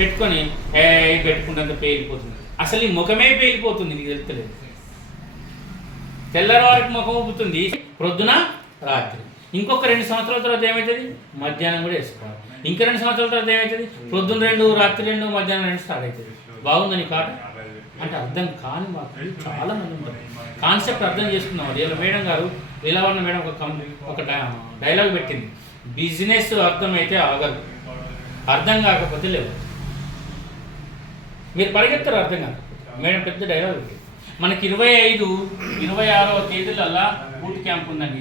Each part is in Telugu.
పెట్టుకొని పెట్టుకుంటే పేలిపోతుంది. అసలు ఈ ముఖమే పేలిపోతుంది, నీకు తెలుస్తలేదు. తెల్లవారి వరకు ముఖం ఊపుతుంది, ప్రొద్దున రాత్రి. ఇంకొక 2 సంవత్సరాల తర్వాత ఏమవుతుంది? మధ్యాహ్నం కూడా వేసుకోవాలి. ఇంకా 2 సంవత్సరాల తర్వాత ఏమవుతుంది? ప్రొద్దున 2, రాత్రి 2, మధ్యాహ్నం 2 స్టార్ట్ అవుతుంది. బాగుందని కాట అంటే అర్థం కాని మాకు చాలా మంది ఉంటారు. కాన్సెప్ట్ అర్థం చేసుకున్నాం. వీళ్ళ మేడం గారు వీళ్ళవన్న మేడం ఒక డైలాగ్ పెట్టింది, బిజినెస్ అర్థమైతే ఆగదు, అర్థం కాకపోతే లేవు. మీరు పరిగెత్తారు అర్థం కాకపోతే. మేడం పెద్ద డైలాగ్ పెట్టింది. మనకి 25, 26వ తేదీలల్లా బూట్ క్యాంప్ ఉందండి.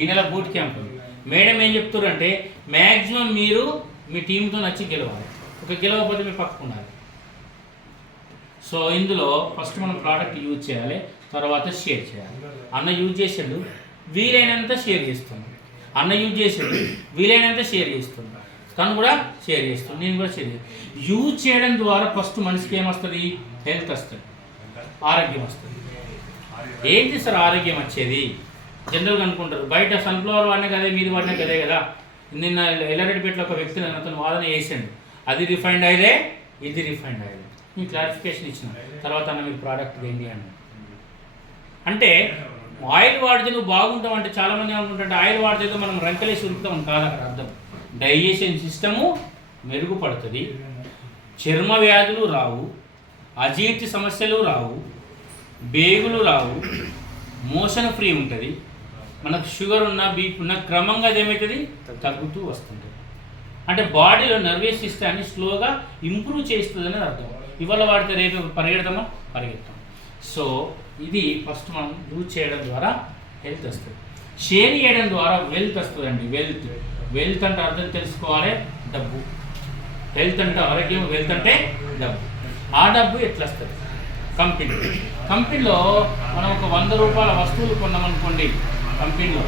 ఈ నెల బూట్ క్యాంప్ ఉంది. మేడం ఏం చెప్తారు అంటే మ్యాక్సిమం మీరు మీ టీంతో నచ్చి గెలవాలి. గెలవకపోతే మీరు పక్కకున్నారు. సో ఇందులో ఫస్ట్ మనం ప్రోడక్ట్ యూజ్ చేయాలి, తర్వాత షేర్ చేయాలి. అన్న యూజ్ చేసాడు, వీలైనంత షేర్ చేస్తుంది. అన్న యూజ్ చేసాడు, వీలైనంత షేర్ చేస్తుంది. తను కూడా షేర్ చేస్తుంది, నేను కూడా షేర్ చేస్తాను. యూజ్ చేయడం ద్వారా ఫస్ట్ మనిషికి ఏమొస్తుంది? హెల్త్ వస్తుంది, ఆరోగ్యం వస్తుంది. ఏంటి సార్ ఆరోగ్యం వచ్చేది? జనరల్గా అనుకుంటారు బయట సన్ఫ్లవర్ వాడినా కదే, మీది వాడినా కదే కదా. నిన్న ఎల్లారెడ్డిపేటలో ఒక వ్యక్తి అతను వాదన వేసాడు, అది రిఫైండ్ ఆయిలే, ఇది రిఫైండ్ ఆయిల్. మీకు క్లారిఫికేషన్ ఇచ్చిన తర్వాత అన్న మీకు ప్రోడక్ట్ ఏంటి అని. అంటే ఆయిల్ వాడితే నువ్వు బాగుంటావు అంటే చాలామంది అనుకుంటుంటే ఆయిల్ వాడితే మనం రంకెలేసి ఉరుకుతాం కాదు అక్కడ అర్థం. డైజెషన్ సిస్టము మెరుగుపడుతుంది, చర్మ వ్యాధులు రావు, అజీర్తి సమస్యలు రావు, బేగులు రావు, మోషన్ ఫ్రీ ఉంటుంది. మనకు షుగర్ ఉన్నా బీపీ ఉన్నా క్రమంగా అదేమవుతుంది? తగ్గుతూ వస్తుంది. అంటే బాడీలో నర్వస్ సిస్టాన్ని స్లోగా ఇంప్రూవ్ చేస్తుందని అర్థం. ఇవాళ వాడితే రేపు పరిగెడతామా? పరిగెత్తాం. సో ఇది ఫస్ట్ మనం యూజ్ చేయడం ద్వారా హెల్త్ వస్తుంది. షేర్ చేయడం ద్వారా వెల్త్ వస్తుందండి. వెల్త్ అంటే అర్థం తెలుసుకోవాలి, డబ్బు. హెల్త్ అంటే ఆరోగ్యం, వెల్త్ అంటే డబ్బు. ఆ డబ్బు ఎట్లా వస్తుంది? కంపెనీలో మనం ఒక 100 రూపాయల వస్తువులు కొన్నామనుకోండి, కంపెనీలో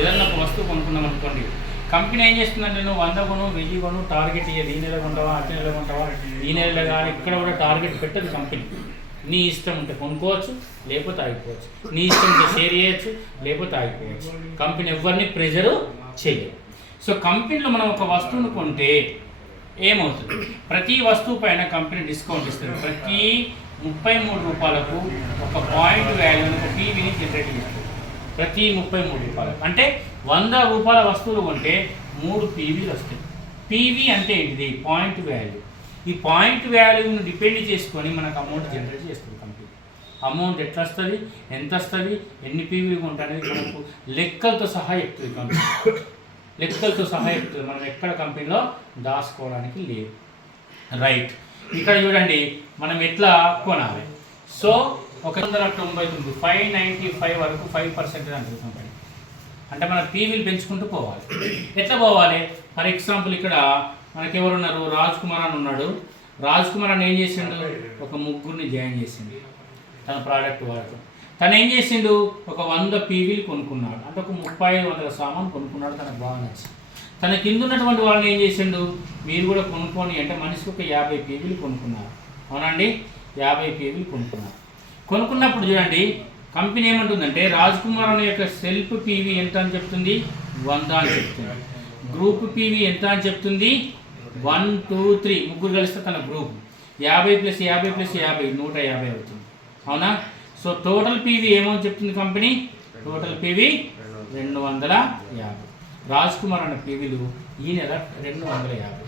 ఏదన్నా ఒక వస్తువు కొనుక్కున్నామనుకోండి, కంపెనీ ఏం చేస్తుందంటే నేను 100 కొను, 1000 కొను, టార్గెట్ ఇయ్యదు. ఈ నెల కొంటావా, అతి నెల కొంటావా, ఈ నెలలో కానీ ఇక్కడ కూడా టార్గెట్ పెట్టదు కంపెనీ. నీ ఇష్టం ఉంటే కొనుక్కోవచ్చు, లేకపోతే ఆగిపోవచ్చు. నీ ఇష్టం ఉంటే షేర్ చేయొచ్చు, లేకపోతే ఆగిపోవచ్చు. కంపెనీ ఎవరిని ప్రెజరు చేయదు. సో కంపెనీలో మనం ఒక వస్తువును కొంటే ఏమవుతుంది? ప్రతి వస్తువు పైన కంపెనీ డిస్కౌంట్ ఇస్తుంది. ప్రతి 33 రూపాయలకు ఒక పాయింట్ వాల్యూని, ఒక పీవీని జనరేట్ చేస్తుంది. ప్రతి 33 రూపాయలకు అంటే 100 రూపాయల వస్తువులు కొంటే 3 పీవీలు వస్తాయి. పీవీ అంటే ఏంటిది? Point value. ఈ పాయింట్ వాల్యూని డిపెండ్ చేసుకొని మనకు అమౌంట్ జనరేట్ చేస్తుంది కంపెనీ. అమౌంట్ ఎట్లా వస్తుంది, ఎంత వస్తుంది, ఎన్ని పీవీలు కొంటాయి అనేది మనకు లెక్కలతో సహా చెప్తుంది కంపెనీ. లెక్కలతో సహా చెప్తుంది. మనం ఎక్కడ కంపెనీలో దాచుకోవడానికి లేదు. రైట్, ఇక్కడ చూడండి మనం ఎట్లా కొనాలి. సో 199, 595 వరకు 5% అంటుంది కంపెనీ. అంటే మన పీవీలు పెంచుకుంటూ పోవాలి. ఎట్లా పోవాలి? ఫర్ ఎగ్జాంపుల్ ఇక్కడ మనకి ఎవరున్నారు? రాజ్ కుమార్ అని ఉన్నాడు. రాజ్ కుమార్ అని ఏం చేసిండు? ఒక 3 జాయిన్ చేసిండు తన ప్రోడక్ట్ వాడుతూ. తను ఏం చేసిండు? ఒక 100 పీవీలు కొనుక్కున్నాడు. అంటే ఒక 3500 సామాన్ కొనుక్కున్నాడు. తనకు బాగా నచ్చి తన కింద ఉన్నటువంటి వాళ్ళని ఏం చేసిండు? మీరు కూడా కొనుక్కొని అంటే మనిషికి ఒక 50 పీవీలు కొనుక్కున్నారు. అవునండి, 50 పీవీలు కొనుక్కున్నారు. కొనుక్కున్నప్పుడు చూడండి కంపెనీ ఏమంటుందంటే రాజ్ కుమార్ అనే యొక్క సెల్ఫ్ పీవీ ఎంత అని చెప్తుంది? 100 అని చెప్తుంది. గ్రూప్ పీవీ ఎంత అని చెప్తుంది? 1, 2, 3 ముగ్గురు కలిస్తే తన గ్రూప్ 50 + 50 + 50 150 అవుతుంది. అవునా? సో టోటల్ పీవీ ఏమని చెప్తుంది company? Total PV 250. Raj Kumar అన్న పీవీలు ఈ నెల 250.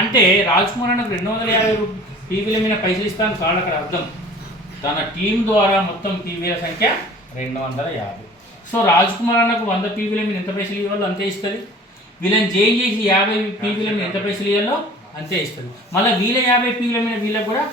అంటే రాజ్ కుమార్ అన్నకు 250 పీవీల మీద పైసలు ఇస్తాను కాదు అక్కడ అర్థం. తన టీం ద్వారా మొత్తం పీవీల సంఖ్య 250. సో రాజ్ కుమార్ అన్నకు 100 పీవీల మీద ఎంత పైసలు ఇవ్వాలో అంతే ఇస్తుంది. వీళ్ళని చేసి 50 పీవీల మీద ఎంత పైసలు ఇవ్వాలో అంతే ఇస్తుంది. మళ్ళీ వీళ్ళ 50 పీవీల మీద వీళ్ళకి కూడా